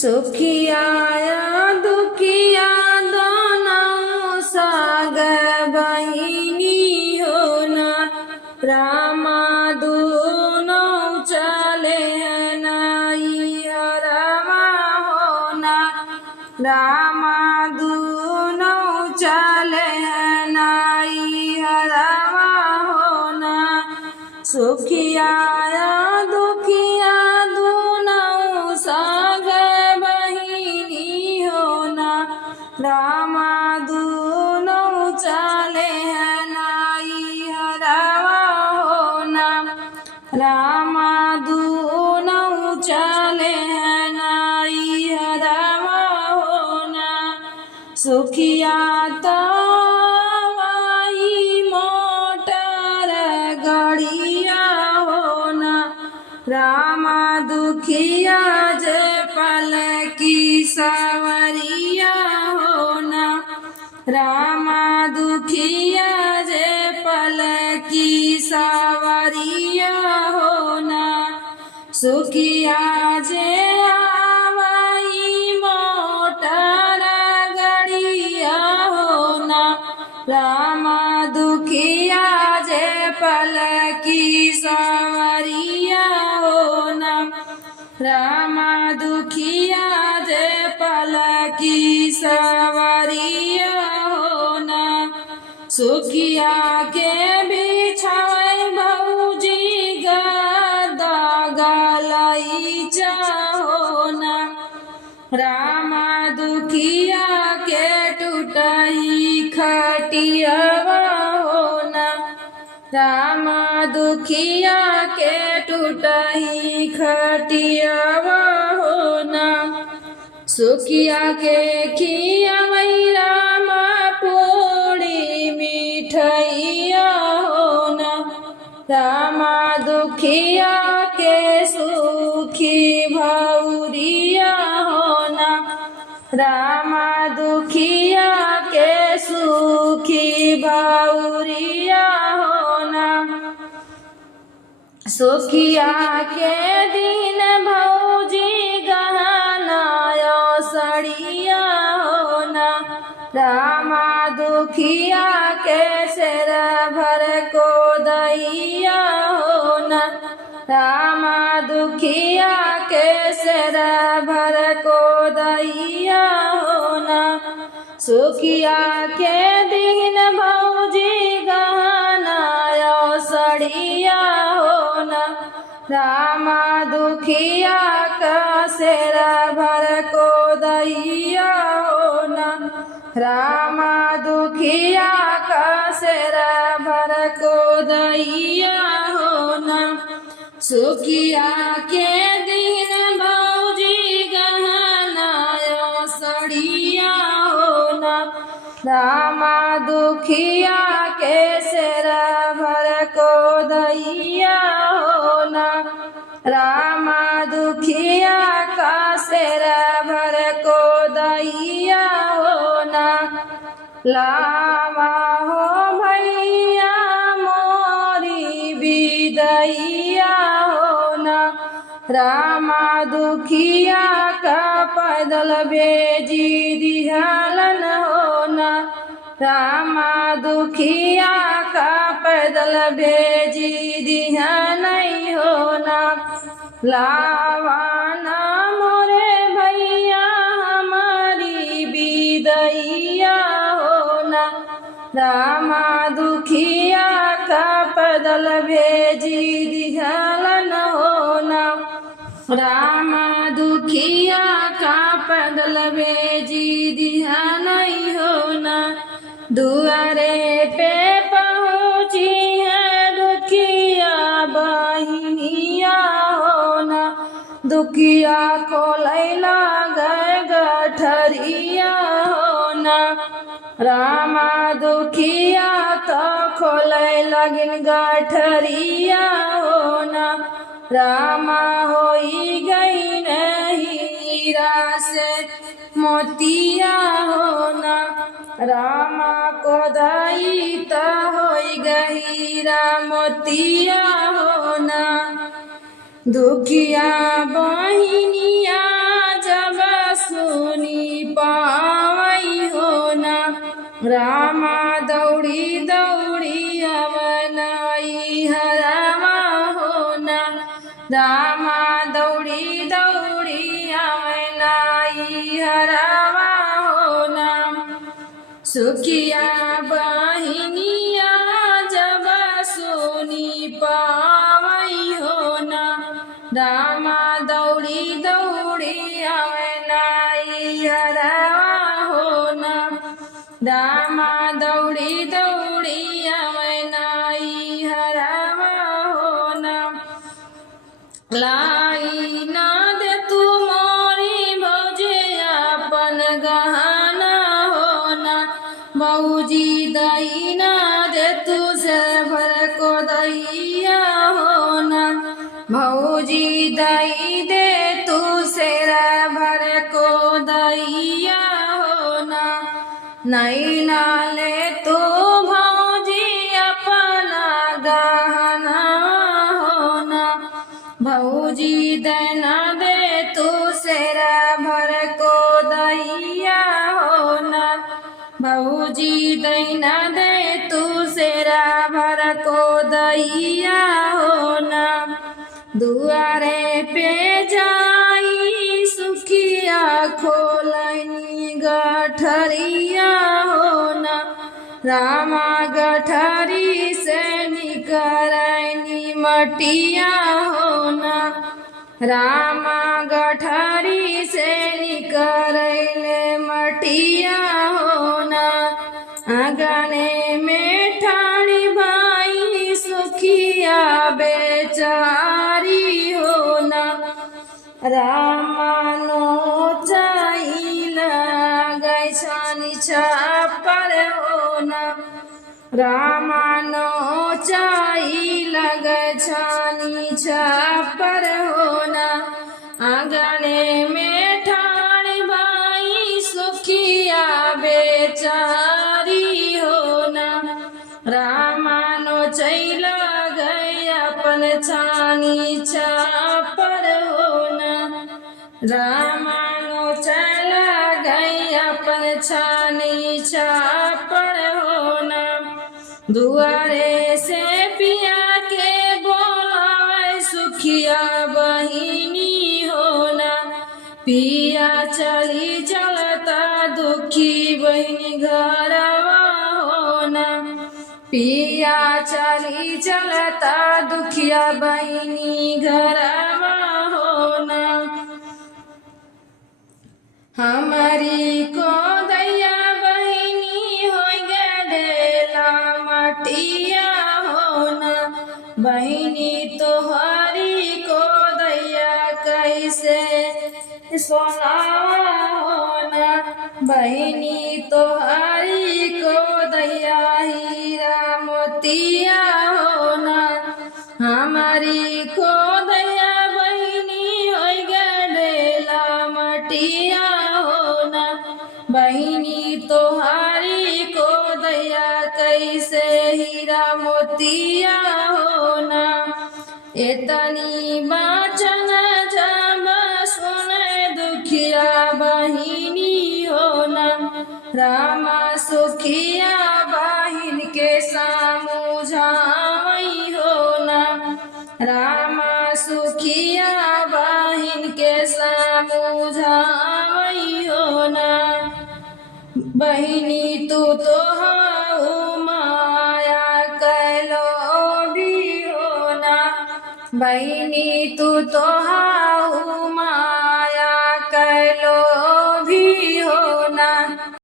सुखिया दुखिया दोनों साग बहिनी होना रामा दोनों चले नाई हरवा होना रामा दोनों चले नाई हरवा होना सुखिया दुखिया दोनों साग बहिनी होना रामा दोनों चले नाई हरवा होना रामा दोनों चले नाई हरवा होना सुखिया तो रामा दुखिया जे पल की सवरिया होना रामा दुखिया जे पल की सवरिया होना सुखिया जे आवाई मोटर गड़िया होना रामा दुखिया जे पल की सवरिया रामा दुखिया जे पल की सवरिया होना सुखिया के बिछाए भौजी गदा गलईचा होना रामा दुखिया के टूटई खटियावा होना रामा दुखिया के टूटई खटियावा होना सुखिया के खियावई रामा पूरी मिठैया होना रामा दुखिया के सुखी भौरिया होना रामा दुखिया के सुखी भौरिया होना सुखिया के दिन भौजी गहना सड़िया होना रामा दुखिया के सिर भर को दैया होना रामा दुखिया के सिर भर को दैया होना सुखिया के दिन भौजी गहना सड़िया होना रामा दुखिया का सिर भर को दैया होना रामा दुखिया का सिर भर को दैया होना सुखिया के दिन भौजी गहना सड़िया होना रामा दुखिया के सिर भर को दैया होना रामा दुखिया का सिर भर को दैया होना लावा हो भैया मोरी बिदैया होना रामा दुखिया का पैदल भेजी दिहलन होना रामा दुखिया का पैदल भेजी दिया नहीं होना लावाना मोरे भैया हमारी बिदैया होना रामा दुखिया का पैदल भेजी दिहलन होना रामा दुखिया का पैदल भेजी दिया नहीं होना दुआरे पे पहुँची है दुखिया बहिनिया होना दुखिया को लैला गए गठरिया होना रामा दुखिया तो खोले लगिन गठरिया होना रामा होई गई हीरा से मोतिया होना रामा को दाई तो होई गहीरा मोतिया होना दुखिया बहिनिया जब रामा दौड़ी दौड़ी अवनाई हरामा होना रामा दौड़ी दौड़ी अवनाई हरामा होना सुखिया बहिनिया जब सुनी पावई होना रामा दौड़ी दौड़ी अवनाई हरामा होना रामा दौड़ी दौड़ी अवनाई हरामा होना लाई ना दे तू मोरी भौजे अपन गहना होना भौजी दई ना दे तू से भर को दैया होना भौजी दई दे तू सेरा भर को दैया होना नहीं नाले तो भौजी अपना गहना होना भौजी देना दे तू सेरा भर को दैया होना भौजी देना दे तू सेरा भर को दैया होना दुआरे पे जाई सुखिया खोलनी गठरिया होना रामा गठरी से निकरनी मटिया होना रामा गठरी से निकरले मटिया होना आंगने में ठाणी भाई सुखिया बेचारी होना रामा नो चाहिला गैसानी छापर होना रामा नो चाहिला गैसानी छापर होना आंगने में ठाण भाई सुखिया बेचारी होना रामा नो चैला गए अपन छानी छापर होना रामा नो चला गए अपन छानी छापर होना दुआरे से पिया के बोलावे सुखिया बहिनी होना पिया चली चलता दुखी बहिनी घरवा होना पिया चली चलता दुखिया बहिनी घरवा होना हमारी को दैया बहिनी हो गेला मटिया होना बहिनी तोहरी को दैया कैसे सोनावा होना बहिनी तोहरी को दैया हीरा मोतिया होना हमारी को दैया बहिनी हो गेला मटिया होना बहिनी तोहारी को दैया कैसे हीरा मोतिया होना एतनी बाचन जब सुने दुखिया बहिनी होना रामा सुखिया बहिन के समझाई होना रामा सुखिया बहिन के समझाई होना बहिनी तू तो हाउ माया कैलो भी होना बहिनी तू तो हाउ